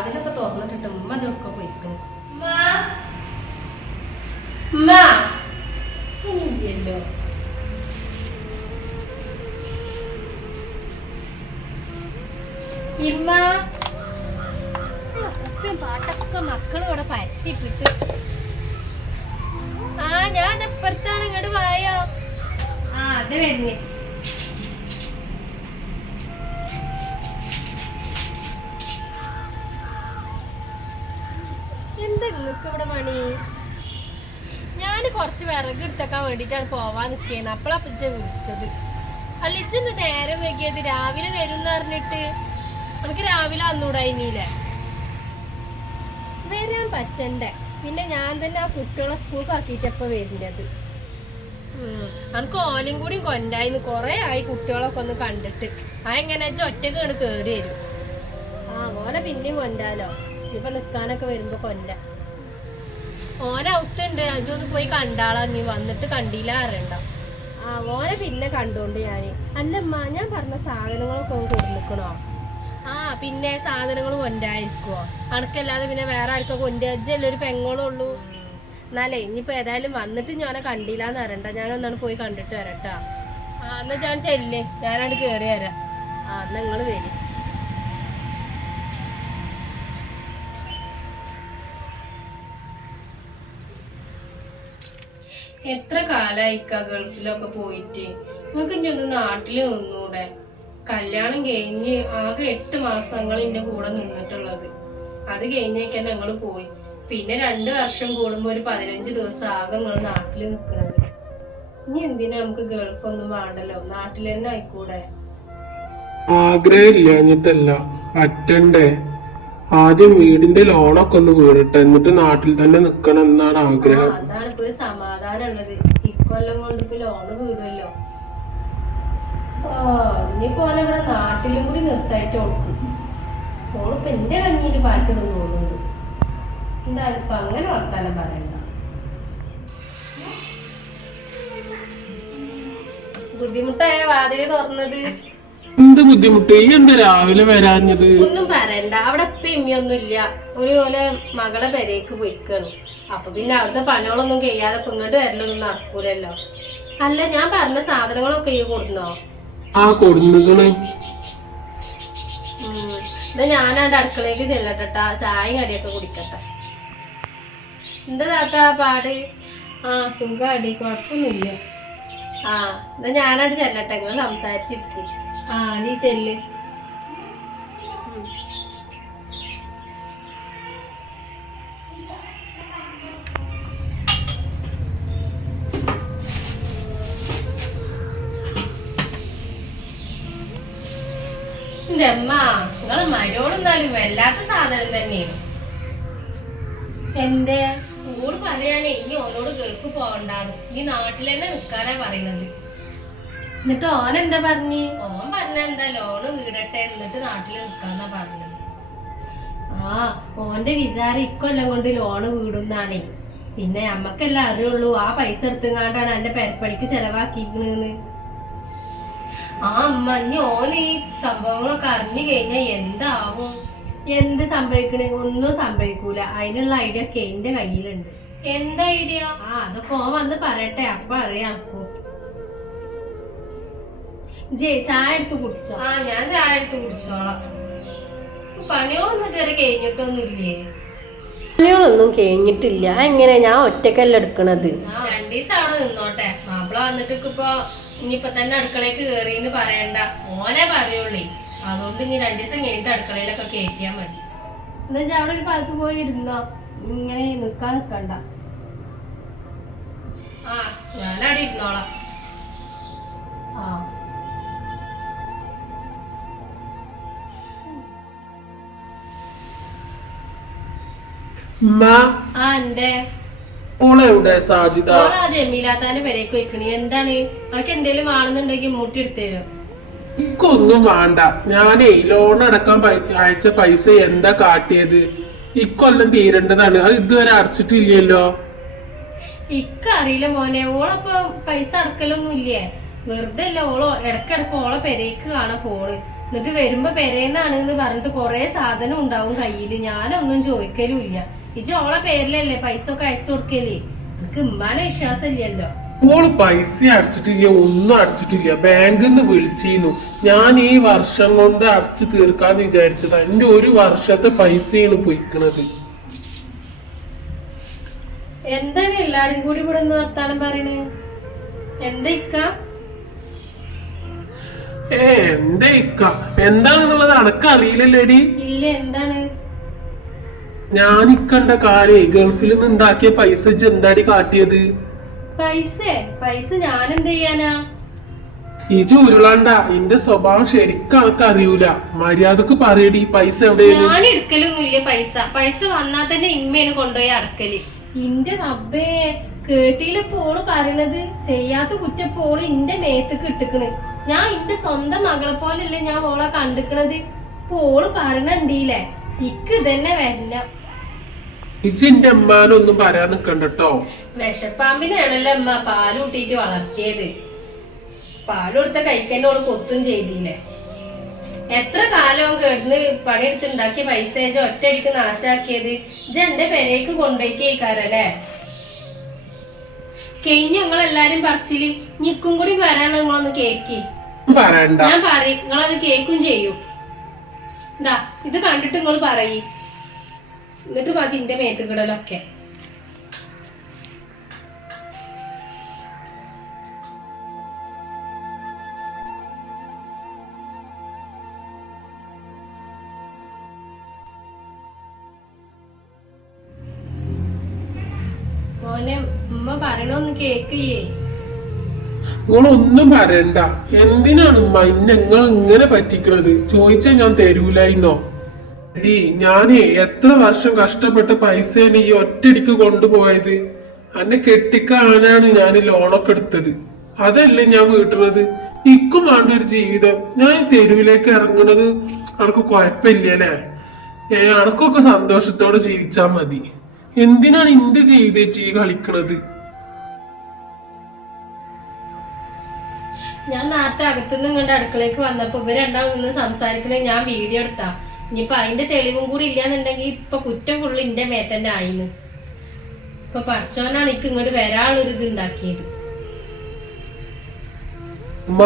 വാതിലൊക്കെ തുറന്നിട്ടിട്ട് ഉമ്മ ഇതൊക്കെ പോയിക്കണ്. ഇല്ലല്ലോ. ഇമ്മ ഉപ്പയും പാട്ടൊക്കെ മക്കളും ഇവിടെ പരത്തിട്ടിട്ട്. ഞാൻ എപ്പുറത്താണ്, ഇങ്ങോട്ട് വായോ. അത് വരുന്നേ. എന്താ നിങ്ങക്ക് ഇവിടെ പണി? ഞാൻ കുറച്ച് വിറക് എടുത്തേക്കാൻ വേണ്ടിട്ടാണ് പോവാൻ നിൽക്കുന്നത്. അപ്പളാ വിളിച്ചത്. അല്ലിച്ചെന്ത് നേരം വൈകിയത്? രാവിലെ വരും പറഞ്ഞിട്ട് നമുക്ക് രാവിലെ വന്നൂടായില്ലേ? വരാൻ പറ്റണ്ടേ? പിന്നെ ഞാൻ തന്നെ ആ കുട്ടികളെ സ്കൂൾക്ക് ആക്കിയിട്ടപ്പോ വരുന്നത്. എനിക്ക് ഓലും കൂടി കൊണ്ടായിന്ന്. കൊറേ ആയി കുട്ടികളൊക്കെ ഒന്ന് കണ്ടിട്ട്. എങ്ങനെ ഒറ്റക്ക് കണ്ട് കേറി വരും. ഓനെ പിന്നെയും കൊണ്ടാലോ. ഇപ്പൊ നിക്കാനൊക്കെ വരുമ്പോ കൊണ്ട. ഓനെ ഔത്തുണ്ട്, അജൊന്ന് പോയി കണ്ടാളാ. നീ വന്നിട്ട് കണ്ടില്ല അറിയണ്ട. ഓനെ പിന്നെ കണ്ടോണ്ട് ഞാന്. അല്ലമ്മ, ഞാൻ പറഞ്ഞ സാധനങ്ങളൊക്കെ കൊടുന്നിക്കണോ? പിന്നെ സാധനങ്ങൾ കൊണ്ടായിരിക്കുവോ? അണക്കല്ലാതെ പിന്നെ വേറെ ആർക്കോ കൊണ്ടുവച്ചല്ലേ? ഒരു പെങ്ങളുള്ളൂ. എന്നാലേ ഇനിയിപ്പോ ഏതായാലും വന്നിട്ട് ഞാനെ കണ്ടില്ലാന്ന് അറിയണ്ട. ഞാനൊന്നാണ് പോയി കണ്ടിട്ട് വരട്ടാ. എന്നാ ഞാൻ ചെല്ലേ, ഞാനവിടെ കേറി വരാം. എന്നാ നിങ്ങള് വരും. എത്ര കാലായിക്ക ഗൾഫിലൊക്കെ പോയിട്ട്? നിങ്ങൾക്ക് ഇനി ഒന്ന് നാട്ടില് നിന്നൂടെ? കല്യാണം കഴിഞ്ഞ് ആകെ 8 മാസങ്ങൾ എന്റെ കൂടെ നിന്നിട്ടുള്ളത്. അത് കഴിഞ്ഞേക്കാൻ ഞങ്ങള് പോയി. പിന്നെ 2 വർഷം കൂടുമ്പോ ഒരു 15 ദിവസം ആകെ നിങ്ങൾ നാട്ടില് നിക്കണത്. ഇനി എന്തിനാ നമുക്ക് ഗൾഫ് ഒന്നും വേണ്ടല്ലോ, നാട്ടിൽ തന്നെ ആയിക്കൂടെ? ആഗ്രഹം ഇല്ലാഞ്ഞിട്ടല്ല, പറ്റണ്ടേ. ആദ്യം വീടിന്റെ ലോണൊക്കെ ഒന്ന് വീടട്ടെ, എന്നിട്ട് നാട്ടിൽ തന്നെ നിക്കണം എന്നാണ് ആഗ്രഹം. അതാണ് ഇപ്പൊ ഒരു സമാധാനം ഉള്ളത്. ഇക്കൊല്ലം കൊണ്ട് ഇപ്പൊ ലോണ് വീടുമല്ലോ. ഇനിയിപ്പോ ഇവിടെ നാട്ടിലും കൂടി നിർത്തായിട്ട് കൊടുക്കും. ഓളിപ്പോ എന്റെ കഞ്ഞിയില് പാറ്റിടും തോന്നുന്നുണ്ട്. എന്താണ് ഇപ്പൊ അങ്ങനെ വർത്താനം പറയണ്ട. ബുദ്ധിമുട്ടായ വാതില് തുറന്നത്? എന്ത് ബുദ്ധിമുട്ട്? ഈ എന്താ രാവിലെ വരാഞ്ഞത്? ഒന്നും പറയണ്ട. അവിടെ ഇപ്പൊ ഇമ്മിയൊന്നും ഇല്ല. പോലെ മകളെ പെരേക്ക് പോയിക്കാണ്. അപ്പൊ പിന്നെ അവിടുത്തെ പണികളൊന്നും കഴിയാതെ ഇപ്പൊ ഇങ്ങോട്ട് വരലൊന്നും നടക്കൂലല്ലോ. അല്ല, ഞാൻ പറഞ്ഞ സാധനങ്ങളൊക്കെ ഈ കൊടുന്നോ? കൊടുക്കണേ. എന്നാ ഞാനാണ്ട് അടുക്കളേക്ക് ചെല്ലട്ടെട്ടാ. ചായയും കടിയൊക്കെ കുടിക്കട്ടെ. എന്താ താത്താ പാട്? സുഖാടി, കുഴപ്പമൊന്നുമില്ല. എന്നാ ഞാനാണ്ട് ചെല്ലട്ടെ. നിങ്ങൾ സംസാരിച്ചിരിക്കും. നീ ചെല്ല്. എന്റെ അമ്മ, നിങ്ങള് മരോളെന്നാലും വല്ലാത്ത സാധനം തന്നെയാണ്. എന്തേ? ഓട് പറയാനേ ഇനി ഓനോട് ഗൾഫ് പോകണ്ടാന്ന്, ഈ നാട്ടിൽ തന്നെ നിക്കാനാ പറയണത്. എന്നിട്ട് ഓനെന്താ പറഞ്ഞ്? ഓൻ പറഞ്ഞെന്താ, ലോണ് വീടട്ടെ എന്നിട്ട് നാട്ടില് നിക്കാന്നാ പറഞ്ഞത്. ഓന്റെ വിചാരം ഇക്കൊല്ലം കൊണ്ട് ലോണ് വീടുന്നാണേ. പിന്നെ നമ്മക്കെല്ലാം അറിയുള്ളൂ ആ പൈസ എടുത്തുങ്ങാണ്ടാണ് എന്റെ പെരപ്പണിക്ക് ചെലവാക്കിക്കണെന്ന്. അമ്മ, ഇനി ഓന് ഈ സംഭവങ്ങളൊക്കെ അറിഞ്ഞു കഴിഞ്ഞാൽ എന്താവും? എന്ത് സംഭവിക്കണേ? ഒന്നും സംഭവിക്കൂല. അതിനുള്ള ഐഡിയ ഒക്കെ എന്റെ കയ്യിലുണ്ട്. എന്താ ഐഡിയ? അതൊക്കെ ഓൻ വന്ന് പറയട്ടെ, അപ്പൊ അറിയാം. ചായ എടുത്ത് കുടിച്ചോ? ഞാൻ ചായ എടുത്ത് കുടിച്ചോളാം. പണികളൊന്നും ഇതുവരെ കഴിഞ്ഞിട്ടൊന്നുമില്ലേ? പണികളൊന്നും കഴിഞ്ഞിട്ടില്ല. എങ്ങനെ? ഞാൻ ഒറ്റക്കല്ല എടുക്കണത്. 2 ദിവസം അവിടെ നിന്നോട്ടെ. മാപ്പിള വന്നിട്ട് ഇപ്പൊ ഇനിയിപ്പൊ തന്നെ അടുക്കളയ്ക്ക് കേറിന്ന് പറയണ്ട. ഓനെ പറയുള്ളേ. അതുകൊണ്ട് ഇനി 2 ദിവസം കഴിഞ്ഞിട്ട് അടുക്കളയിലൊക്കെ കയറ്റിയാ മതി. എന്നുവെച്ചാ അവിടെ ഒരു ഭാഗത്ത് പോയി ഇരുന്നോ, ഇങ്ങനെ നിക്കാൻ നിക്കണ്ട. ഞാനവിടെ ഇരുന്നോളാം. എന്തേ? ഓളെവിടെ സാജിദ? ജമീലാത്താന്റെ പെരേക്ക് വെക്കണി. എന്താണ്? അവർക്ക് എന്തേലും വേണമെന്നുണ്ടെങ്കിൽ മൂട്ടി എടുത്തേരോ? ഇക്കൊന്നും വേണ്ട. ഞാനേ ലോൺ അടക്കാൻ അയച്ച പൈസ എന്താ കാട്ടിയത്? ഇക്കൊല്ലം തീരേണ്ടതാണ്. അത് ഇതുവരെ അടച്ചിട്ടില്ലല്ലോ. ഇക്കറിയില്ല മോനെ. ഓളപ്പൊ പൈസ അടക്കലൊന്നും ഇല്ലേ? വെറുതെ അല്ല. ഓളോ ഇടക്കിടക്ക് ഓളെ പെരേക്ക് കാണാൻ പോണ്. എന്നിട്ട് വരുമ്പോ പെരേന്നാണ് എന്ന് പറഞ്ഞിട്ട് കൊറേ സാധനം ഉണ്ടാവും കയ്യില്. ഞാനൊന്നും ചോദിക്കലും ഇല്ല. ഇജ്ജ് ഓളെ പേരിലല്ലേ പൈസ ഒക്കെ അയച്ചു കൊടുക്കല്. എനിക്ക് ഉമ്മാനെ വിശ്വാസം ഇല്ലല്ലോ. ഓള് പൈസ അടച്ചിട്ടില്ല, ഒന്നും അടച്ചിട്ടില്ല. ബാങ്കിൽ നിന്ന് വിളിച്ചിരുന്നു. ഞാൻ ഈ വർഷം കൊണ്ട് അടച്ചു തീർക്കാന്ന് വിചാരിച്ചതാ. എന്റെ ഒരു വർഷത്തെ പൈസയാണ് പൊയ്ക്കണത്. എന്താണ് എല്ലാരും കൂടി ഇവിടെ നിന്ന് വർത്താനം പറയണേ? എന്താ ഇക്ക? എന്റെ ഇക്ക എന്താണെന്നുള്ളത് അനക്കറിയില്ലല്ലേടി. ഇല്ല, എന്താണ്? ഞാൻ ഇക്കണ്ട കാലേ ഗൾഫിൽ നിന്ന് ഉണ്ടാക്കിയ പൈസ ഇജ്ജ് എന്താടി കാട്ടിയത്? പൈസ ഞാൻ എന്ത് ചെയ്യാനാ? ഇജ് ഉരുളണ്ട. എന്റെ സ്വഭാവം ശരിക്കും അനക്ക് അറിയൂല. മര്യാദക്ക് പറയടി, പൈസ എവിടെയാണ്? ഞാൻ എടുക്കലൊന്നുമില്ല പൈസ വന്നാൽ തന്നെ ഇമ്മയാണ് കൊണ്ടുപോയി അടക്കല്. ഇന്റെ റബ്ബേ, കേട്ടിയില്ല പോള് പറയണത്. ചെയ്യാത്ത കുറ്റപ്പോള് ഇന്റെ മേത്തേക്ക് ഇട്ടിക്കണ്. ഞാൻ ഇന്റെ സ്വന്തം മകളെ പോലല്ലേ ഞാൻ ഓളെ കണ്ടിക്കണത്. പോള് പറയണണ്ടീല്ലേ, ഇക്ക് ഇതന്നെ വരില്ല. ഇജ് എന്റെ അമ്മാനൊന്നും പറയാൻ നിക്കണ്ടോ. വിശപ്പാമ്പിനാണല്ലോ അമ്മ പാല് കൂട്ടിയിട്ട് വളർത്തിയത്. പാല് കൊടുത്ത കഴിക്കാൻ ഓള് കൊത്തും ചെയ്തില്ലേ. എത്ര കാലവും കിടന്ന് പണിയെടുത്തുണ്ടാക്കിയ പൈസ ഒറ്റയടിക്ക് നാശാക്കിയത്. ഇജ്ജ് എന്റെ പെരേക്ക് കൊണ്ടുപോയിക്കാരല്ലേ. കഴിഞ്ഞ ഞങ്ങളെല്ലാരും പറച്ചില് നിക്കും കൂടി വരാനുള്ള നിങ്ങളൊന്ന് കേക്കി. ഞാൻ പറയും, നിങ്ങളത് കേക്കും ചെയ്യും. എന്താ ഇത് കണ്ടിട്ട് നിങ്ങൾ പറയ്. എന്നിട്ട് മതി എന്റെ മേത്തുകിടലൊക്കെ. മോനെ, ഉമ്മ പറയണൊന്ന് കേക്കേ. നിങ്ങളൊന്നും പറയണ്ട. എന്തിനാണ് ഉമ്മ നിങ്ങൾ ഇങ്ങനെ പറ്റിക്കണത്? ചോദിച്ചാ ഞാൻ തരൂലായിന്നോ? എടീ, ഞാനേ എത്ര വർഷം കഷ്ടപ്പെട്ട പൈസയാണ് ഈ ഒറ്റടിക്ക് കൊണ്ടുപോയത്. അന്നെ കെട്ടിക്കാനാണ് ഞാൻ ലോണൊക്കെ എടുത്തത്. അതല്ലേ ഞാൻ വീട്ടുന്നത്. ഇക്കും വേണ്ട ഒരു ജീവിതം. ഞാൻ തെരുവിലേക്ക് ഇറങ്ങുന്നത് അനക്ക് കുഴപ്പമില്ലല്ലേ? അനക്കൊക്കെ സന്തോഷത്തോടെ ജീവിച്ചാ മതി. എന്തിനാണ് എന്റെ ജീവിതത്തിൽ ഈ കളിക്കണത്? ഞാൻ നേരത്തെ അകത്തുനിന്ന് ഇങ്ങോട്ട് അടുക്കളയ്ക്ക് വന്നപ്പോ ഇവര് രണ്ടാളും നിന്ന് സംസാരിക്കണേ ഞാൻ വീഡിയോ എടുത്താ. ഇനിയിപ്പൊ അതിന്റെ തെളിവും കൂടി ഇല്ലാന്നുണ്ടെങ്കിൽ ഇപ്പൊ കുറ്റം ഫുള്ള് ഇന്റെ മേത്തന്നെ ആയിന്ന്. ഇപ്പൊ പഠിച്ചോനാണ് എനിക്ക് ഇങ്ങോട്ട് വരാനുള്ളൊരു ഇത് ഉണ്ടാക്കിയത്. അമ്മ,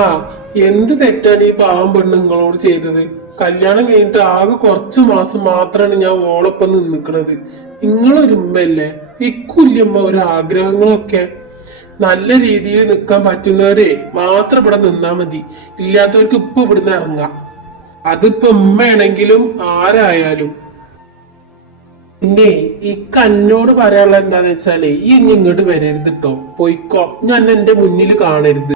എന്ത് തെറ്റാണ് ഈ പാവം പെണ്ണ് നിങ്ങളോട് ചെയ്തത്? കല്യാണം കഴിഞ്ഞിട്ട് ആകെ കുറച്ചു മാസം മാത്രമാണ് ഞാൻ ഓളൊപ്പം നിന്നിക്കണത്. നിങ്ങളൊരു ഉമ്മയല്ലേ. ഇക്കുല്യമ്മ ഒരു ആഗ്രഹങ്ങളൊക്കെ. നല്ല രീതിയിൽ നിൽക്കാൻ പറ്റുന്നവരെ മാത്രം ഇവിടെ നിന്നാ മതി. ഇല്ലാത്തവർക്ക് ഇപ്പൊ ഇവിടുന്ന് ഇറങ്ങാം. അതിപ്പോ ഉമ്മയാണെങ്കിലും ആരായാലും. പിന്നെ ഇക്ക് എന്നോട് പറയാനുള്ള എന്താന്ന് വെച്ചാലേ, ഈ ഇങ്ങോട്ട് വരരുത് കേട്ടോ. പോയിക്കോ. ഞാൻ എന്റെ മുന്നിൽ കാണരുത്.